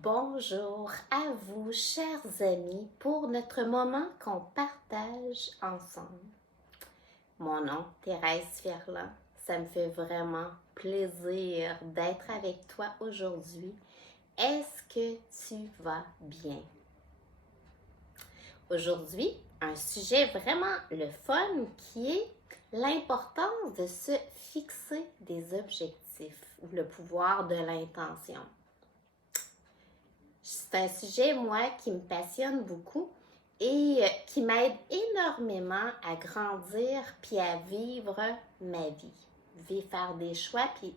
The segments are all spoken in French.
Bonjour à vous, chers amis, pour notre moment qu'on partage ensemble. Mon nom, Thérèse Ferland. Ça me fait vraiment plaisir d'être avec toi aujourd'hui. Est-ce que tu vas bien? Aujourd'hui, un sujet vraiment le fun qui est l'importance de se fixer des objectifs ou le pouvoir de l'intention. C'est un sujet, moi, qui me passionne beaucoup et qui m'aide énormément à grandir puis à vivre ma vie. Faire des choix puis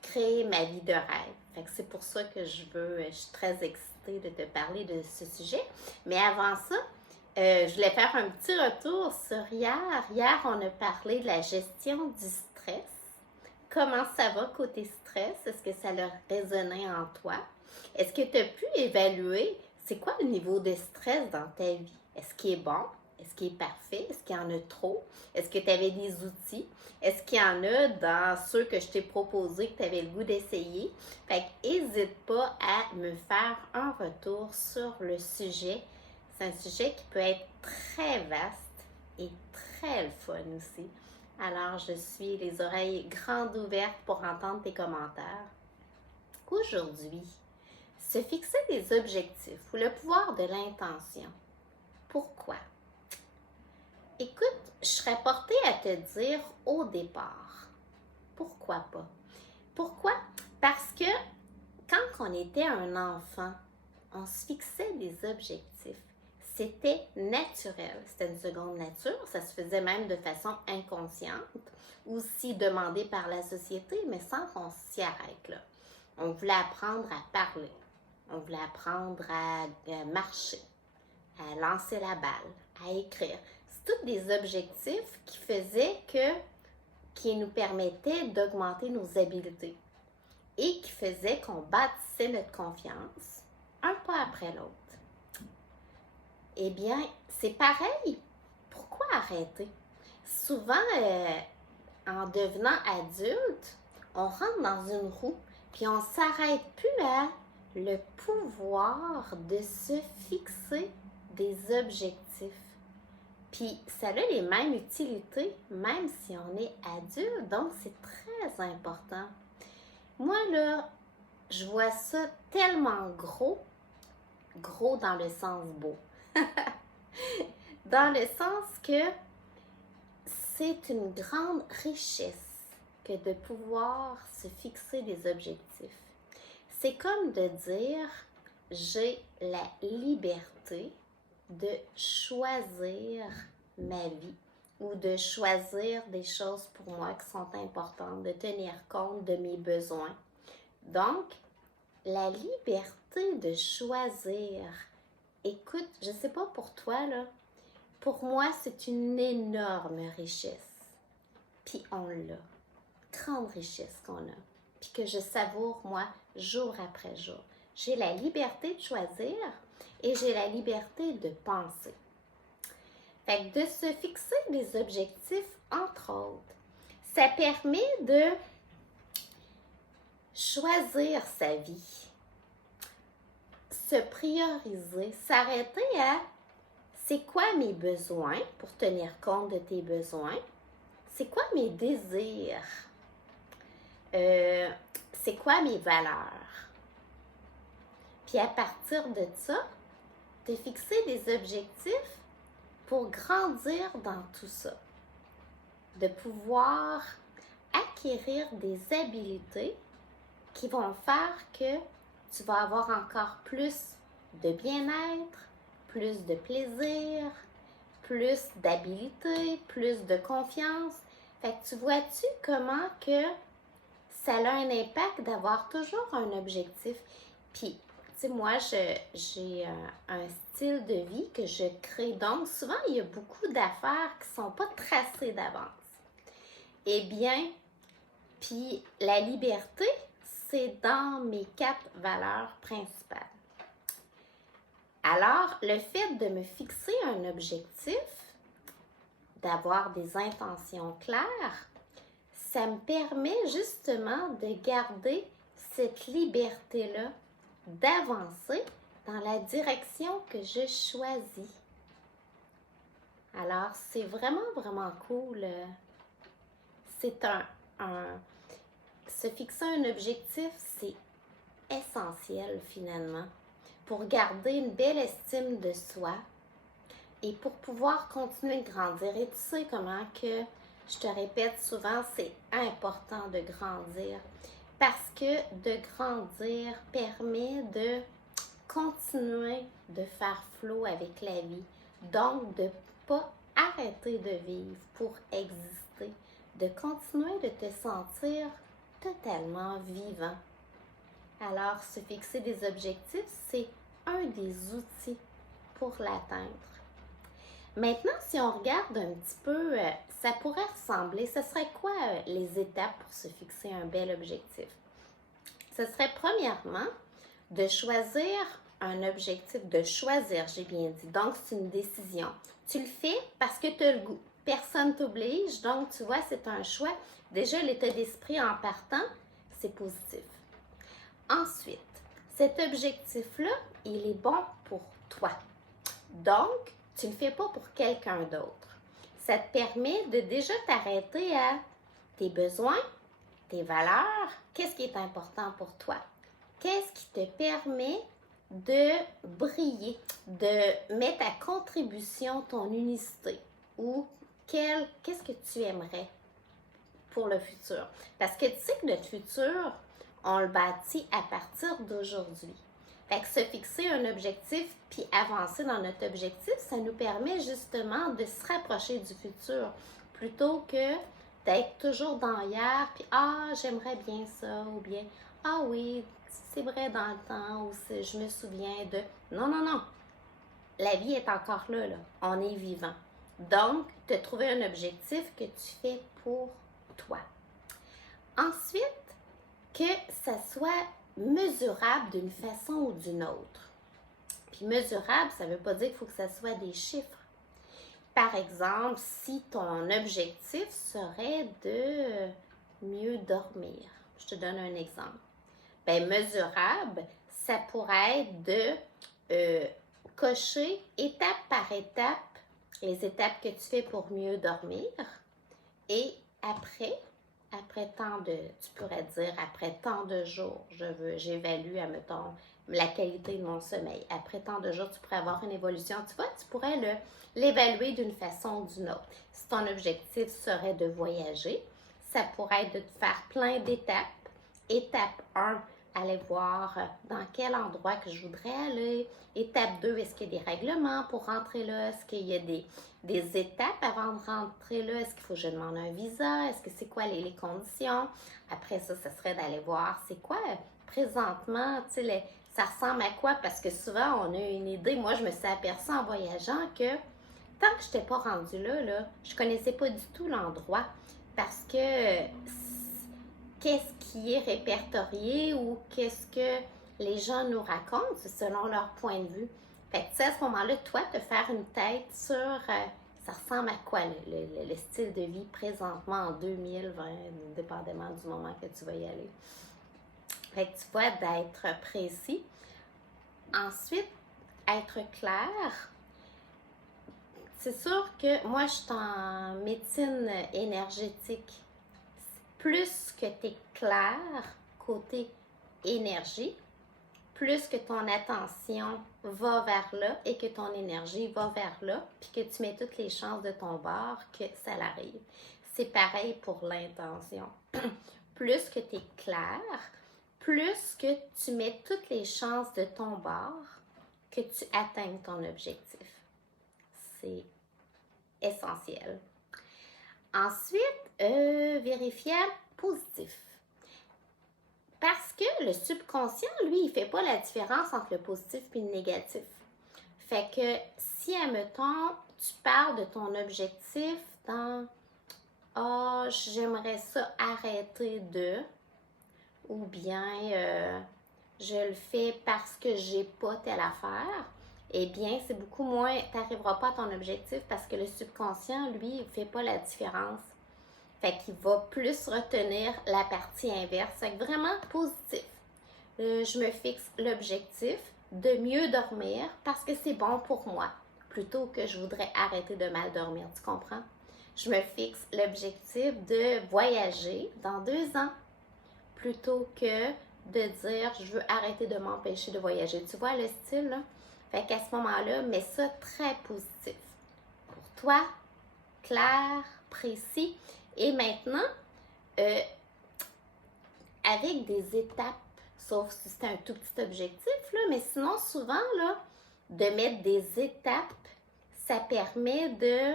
créer ma vie de rêve. Fait que c'est pour ça que je suis très excitée de te parler de ce sujet. Mais avant ça, je voulais faire un petit retour sur hier. Hier, on a parlé de la gestion du stress. Comment ça va côté stress? Est-ce que ça a résonné en toi? Est-ce que tu as pu évaluer c'est quoi le niveau de stress dans ta vie? Est-ce qu'il est bon? Est-ce qu'il est parfait? Est-ce qu'il y en a trop? Est-ce que tu avais des outils? Est-ce qu'il y en a dans ceux que je t'ai proposés que tu avais le goût d'essayer? Fait que n'hésite pas à me faire un retour sur le sujet. C'est un sujet qui peut être très vaste et très le fun aussi. Alors, je suis les oreilles grandes ouvertes pour entendre tes commentaires. Aujourd'hui, se fixer des objectifs ou le pouvoir de l'intention. Pourquoi? Écoute, je serais portée à te dire au départ. Pourquoi pas? Pourquoi? Parce que quand on était un enfant, on se fixait des objectifs. C'était naturel, c'était une seconde nature, ça se faisait même de façon inconsciente, aussi demandé par la société, mais sans qu'on s'y arrête là. On voulait apprendre à parler, on voulait apprendre à marcher, à lancer la balle, à écrire. C'est tous des objectifs qui nous permettaient d'augmenter nos habiletés et qui faisaient qu'on bâtissait notre confiance un pas après l'autre. Eh bien, c'est pareil. Pourquoi arrêter? Souvent, en devenant adulte, on rentre dans une roue, puis on ne s'arrête plus à le pouvoir de se fixer des objectifs. Puis, ça a les mêmes utilités, même si on est adulte, donc c'est très important. Moi, là, je vois ça tellement gros dans le sens beau. Dans le sens que c'est une grande richesse que de pouvoir se fixer des objectifs. C'est comme de dire, j'ai la liberté de choisir ma vie ou de choisir des choses pour moi qui sont importantes, de tenir compte de mes besoins. Donc, la liberté de choisir. Écoute, je ne sais pas pour toi, là, pour moi, c'est une énorme richesse. Puis on l'a. Grande richesse qu'on a. Puis que je savoure, moi, jour après jour. J'ai la liberté de choisir et j'ai la liberté de penser. Fait que de se fixer des objectifs, entre autres, ça permet de choisir sa vie, se prioriser, s'arrêter à c'est quoi mes besoins pour tenir compte de tes besoins, c'est quoi mes désirs, c'est quoi mes valeurs. Puis à partir de ça, te fixer des objectifs pour grandir dans tout ça, de pouvoir acquérir des habiletés qui vont faire que tu vas avoir encore plus de bien-être, plus de plaisir, plus d'habileté, plus de confiance. Fait que tu vois-tu comment que ça a un impact d'avoir toujours un objectif. Puis, tu sais, moi, j'ai un style de vie que je crée. Donc, souvent, il y a beaucoup d'affaires qui ne sont pas tracées d'avance. Eh bien, puis la liberté, c'est dans mes 4 valeurs principales. Alors, le fait de me fixer un objectif, d'avoir des intentions claires, ça me permet justement de garder cette liberté-là d'avancer dans la direction que je choisis. Alors, c'est vraiment, vraiment cool. C'est se fixer un objectif, c'est essentiel finalement pour garder une belle estime de soi et pour pouvoir continuer de grandir. Et tu sais comment que, je te répète souvent, c'est important de grandir parce que de grandir permet de continuer de faire flot avec la vie. Donc, de ne pas arrêter de vivre pour exister, de continuer de te sentir totalement vivant. Alors, se fixer des objectifs, c'est un des outils pour l'atteindre. Maintenant, si on regarde un petit peu, ça pourrait ressembler, ce serait quoi les étapes pour se fixer un bel objectif? Ce serait premièrement de choisir un objectif, j'ai bien dit. Donc, c'est une décision. Tu le fais parce que tu as le goût. Personne t'oblige, donc tu vois, c'est un choix. Déjà, l'état d'esprit en partant, c'est positif. Ensuite, cet objectif-là, il est bon pour toi. Donc, tu ne le fais pas pour quelqu'un d'autre. Ça te permet de déjà t'arrêter à tes besoins, tes valeurs, qu'est-ce qui est important pour toi? Qu'est-ce qui te permet de briller, de mettre à contribution ton unicité ou qu'est-ce que tu aimerais pour le futur? Parce que tu sais que notre futur, on le bâtit à partir d'aujourd'hui. Fait que se fixer un objectif puis avancer dans notre objectif, ça nous permet justement de se rapprocher du futur plutôt que d'être toujours dans hier puis j'aimerais bien ça ou bien oui, c'est vrai dans le temps ou je me souviens de... Non. La vie est encore là. On est vivant. Donc, te trouver un objectif que tu fais pour toi. Ensuite, que ça soit mesurable d'une façon ou d'une autre. Puis mesurable, ça ne veut pas dire qu'il faut que ça soit des chiffres. Par exemple, si ton objectif serait de mieux dormir, je te donne un exemple. Bien, mesurable, ça pourrait être de cocher étape par étape les étapes que tu fais pour mieux dormir et tu pourrais dire après tant de jours, j'évalue, admettons, la qualité de mon sommeil. Après tant de jours, tu pourrais avoir une évolution. Tu vois, tu pourrais l'évaluer d'une façon ou d'une autre. Si ton objectif serait de voyager, ça pourrait être de te faire plein d'étapes. Étape 1, aller voir dans quel endroit que je voudrais aller. Étape 2, est-ce qu'il y a des règlements pour rentrer là? Est-ce qu'il y a des étapes avant de rentrer là? Est-ce qu'il faut que je demande un visa? Est-ce que c'est quoi les conditions? Après ça serait d'aller voir c'est quoi présentement, tu sais, ça ressemble à quoi? Parce que souvent, on a une idée. Moi, je me suis aperçue en voyageant que tant que je n'étais pas rendue là, je ne connaissais pas du tout l'endroit parce que qu'est-ce qui est répertorié ou qu'est-ce que les gens nous racontent, c'est selon leur point de vue. Fait que tu sais, à ce moment-là, toi, te faire une tête sur ça ressemble à quoi le style de vie présentement en 2020, dépendamment du moment que tu vas y aller. Fait que tu vois, d'être précis. Ensuite, être clair. C'est sûr que moi, je suis en médecine énergétique. Plus que tu es clair côté énergie, plus que ton attention va vers là et que ton énergie va vers là, puis que tu mets toutes les chances de ton bord que ça l'arrive. C'est pareil pour l'intention. Plus que tu es clair, plus que tu mets toutes les chances de ton bord que tu atteignes ton objectif. C'est essentiel. Ensuite, vérifiable positif. Parce que le subconscient, lui, il ne fait pas la différence entre le positif et le négatif. Fait que si, admettons, tu parles de ton objectif dans j'aimerais ça arrêter de, ou bien je le fais parce que j'ai pas telle affaire, eh bien, c'est beaucoup moins, tu n'arriveras pas à ton objectif parce que le subconscient, lui, il ne fait pas la différence. Fait qu'il va plus retenir la partie inverse. Fait que vraiment positif. je me fixe l'objectif de mieux dormir parce que c'est bon pour moi, plutôt que je voudrais arrêter de mal dormir, tu comprends? Je me fixe l'objectif de voyager dans 2 ans, plutôt que de dire je veux arrêter de m'empêcher de voyager. Tu vois le style, là? Fait qu'à ce moment-là, mets ça très positif. Pour toi, clair, précis. Et maintenant, avec des étapes, sauf si c'est un tout petit objectif, là, mais sinon, souvent, là, de mettre des étapes, ça permet que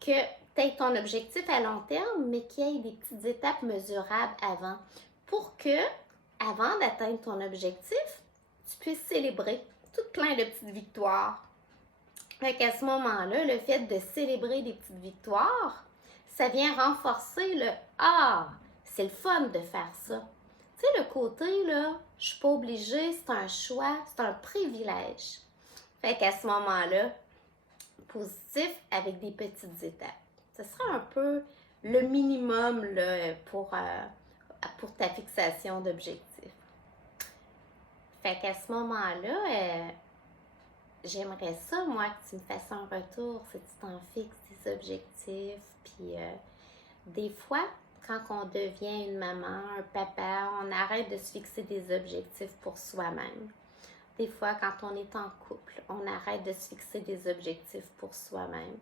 tu aies ton objectif à long terme, mais qu'il y ait des petites étapes mesurables avant, pour que, avant d'atteindre ton objectif, tu puisses célébrer tout plein de petites victoires. Fait qu'à ce moment-là, le fait de célébrer des petites victoires, ça vient renforcer le « Ah, c'est le fun de faire ça ». Tu sais, le côté, là, je suis pas obligée, c'est un choix, c'est un privilège. Fait qu'à ce moment-là, positif avec des petites étapes. Ce sera un peu le minimum là, pour ta fixation d'objectifs. Fait qu'à ce moment-là, j'aimerais ça, moi, que tu me fasses un retour si tu t'en fixes des objectifs. Puis des fois, quand on devient une maman, un papa, on arrête de se fixer des objectifs pour soi-même. Des fois, quand on est en couple, on arrête de se fixer des objectifs pour soi-même.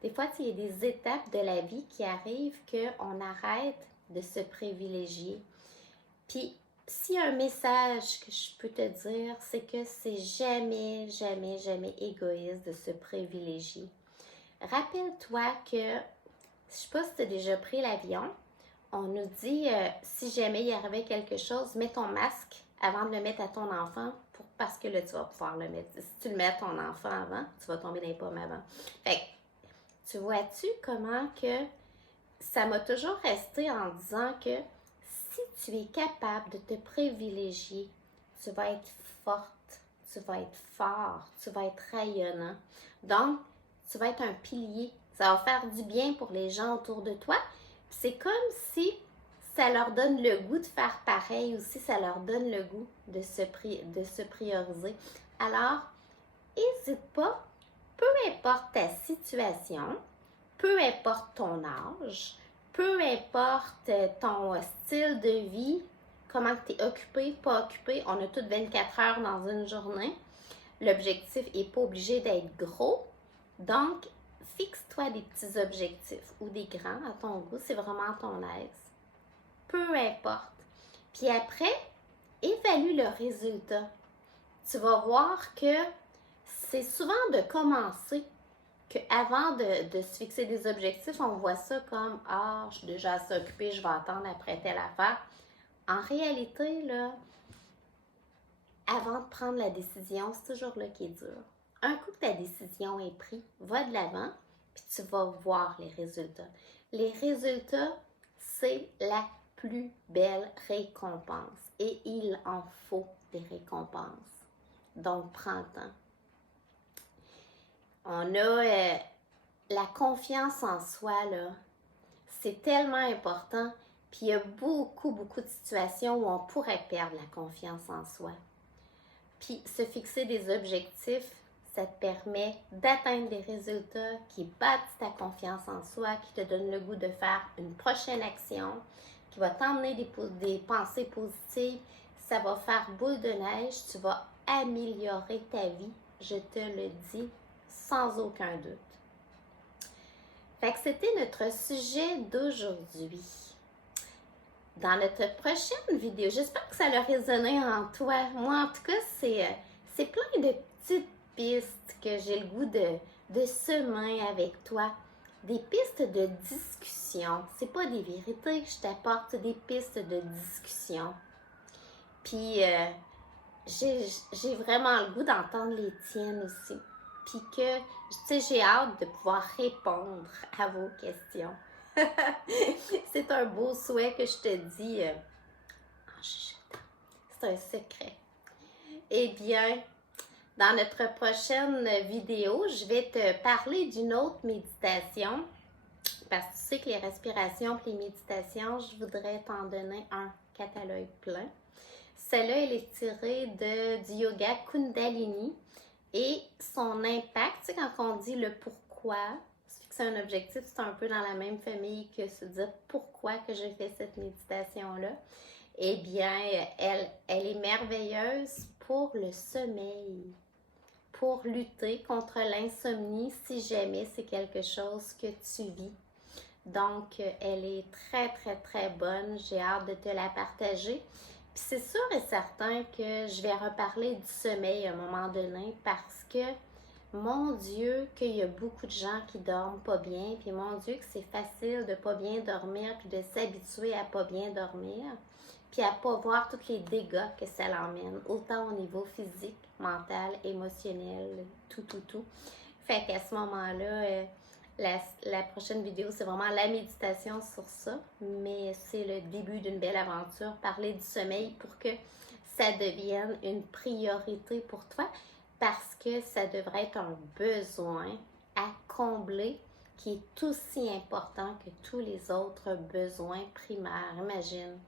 Des fois, il y a des étapes de la vie qui arrivent qu'on arrête de se privilégier. Puis, s'il y a un message que je peux te dire, c'est que c'est jamais, jamais, jamais égoïste de se privilégier. Rappelle-toi que, je ne sais pas si tu as déjà pris l'avion, on nous dit, si jamais il arrivait quelque chose, mets ton masque avant de le mettre à ton enfant, parce que là, tu vas pouvoir le mettre. Si tu le mets à ton enfant avant, tu vas tomber dans les pommes avant. Fait que, tu vois-tu comment que ça m'a toujours resté en disant que si tu es capable de te privilégier, tu vas être forte, tu vas être fort, tu vas être rayonnant. Donc, tu vas être un pilier. Ça va faire du bien pour les gens autour de toi. C'est comme si ça leur donne le goût de faire pareil aussi, ça leur donne le goût de se prioriser. Alors, n'hésite pas, peu importe ta situation, peu importe ton âge, peu importe ton style de vie, comment tu es occupé, pas occupé, on a toutes 24 heures dans une journée. L'objectif n'est pas obligé d'être gros. Donc, fixe-toi des petits objectifs ou des grands à ton goût, c'est vraiment ton aise. Peu importe. Puis après, évalue le résultat. Tu vas voir que c'est souvent de commencer qu'avant de se fixer des objectifs, on voit ça comme « Ah, je suis déjà assez occupée, je vais attendre après telle affaire. » En réalité, là, avant de prendre la décision, c'est toujours là qui est dur. Un coup que ta décision est prise, va de l'avant, puis tu vas voir les résultats. Les résultats, c'est la plus belle récompense. Et il en faut des récompenses. Donc, prends le temps. On a la confiance en soi, là. C'est tellement important. Puis, il y a beaucoup, beaucoup de situations où on pourrait perdre la confiance en soi. Puis, se fixer des objectifs, ça te permet d'atteindre des résultats qui bâtissent ta confiance en soi, qui te donnent le goût de faire une prochaine action, qui va t'emmener des pensées positives. Ça va faire boule de neige, tu vas améliorer ta vie, je te le dis, sans aucun doute. Fait que c'était notre sujet d'aujourd'hui. Dans notre prochaine vidéo, j'espère que ça a résonné en toi. Moi, en tout cas, c'est plein de petites pistes que j'ai le goût de semer avec toi. Des pistes de discussion. C'est pas des vérités que je t'apporte, c'est des pistes de discussion. Puis, j'ai vraiment le goût d'entendre les tiennes aussi. Puis que, tu sais, j'ai hâte de pouvoir répondre à vos questions. C'est un beau souhait que je te dis en chuchotant. C'est un secret. Eh bien, dans notre prochaine vidéo, je vais te parler d'une autre méditation. Parce que tu sais que les respirations et les méditations, je voudrais t'en donner un catalogue plein. Celle-là, elle est tirée du yoga Kundalini et son impact, tu sais, quand on dit le pourquoi, c'est un objectif, c'est un peu dans la même famille que se dire pourquoi que je fais cette méditation-là. Eh bien, elle est merveilleuse pour le sommeil, pour lutter contre l'insomnie si jamais c'est quelque chose que tu vis. Donc, elle est très, très, très bonne. J'ai hâte de te la partager. Puis c'est sûr et certain que je vais reparler du sommeil à un moment donné parce que, mon Dieu, qu'il y a beaucoup de gens qui dorment pas bien. Puis mon Dieu, que c'est facile de pas bien dormir puis de s'habituer à pas bien dormir. Puis à pas voir tous les dégâts que ça l'emmène, autant au niveau physique, mental, émotionnel, tout. Fait qu'à ce moment-là, la prochaine vidéo, c'est vraiment la méditation sur ça, mais c'est le début d'une belle aventure, parler du sommeil pour que ça devienne une priorité pour toi, parce que ça devrait être un besoin à combler qui est aussi important que tous les autres besoins primaires. Imagine.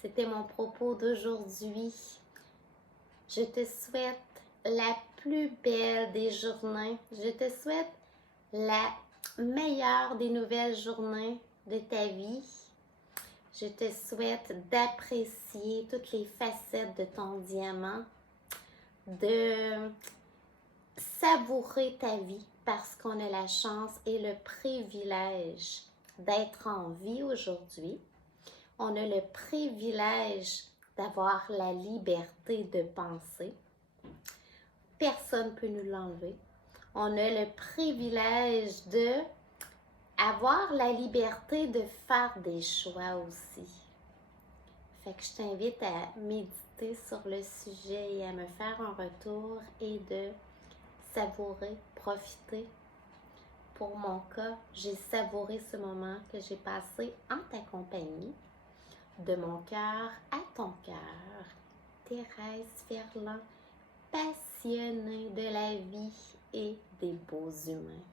C'était mon propos d'aujourd'hui. Je te souhaite la plus belle des journées. Je te souhaite la meilleure des nouvelles journées de ta vie. Je te souhaite d'apprécier toutes les facettes de ton diamant, de savourer ta vie parce qu'on a la chance et le privilège d'être en vie aujourd'hui. On a le privilège d'avoir la liberté de penser. Personne ne peut nous l'enlever. On a le privilège de avoir la liberté de faire des choix aussi. Fait que je t'invite à méditer sur le sujet et à me faire un retour et de savourer, profiter. Pour mon cas, j'ai savouré ce moment que j'ai passé en ta compagnie. De mon cœur à ton cœur, Thérèse Ferland, passionnée de la vie et des beaux humains.